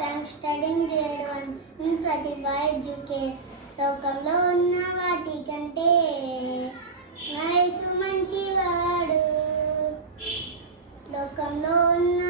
I'm studying grade 1 in Pratibha Educate. లోకంలో ఉన్న వాటికంటే నా యేసు మంచివాడు. లోకంలో ఉన్న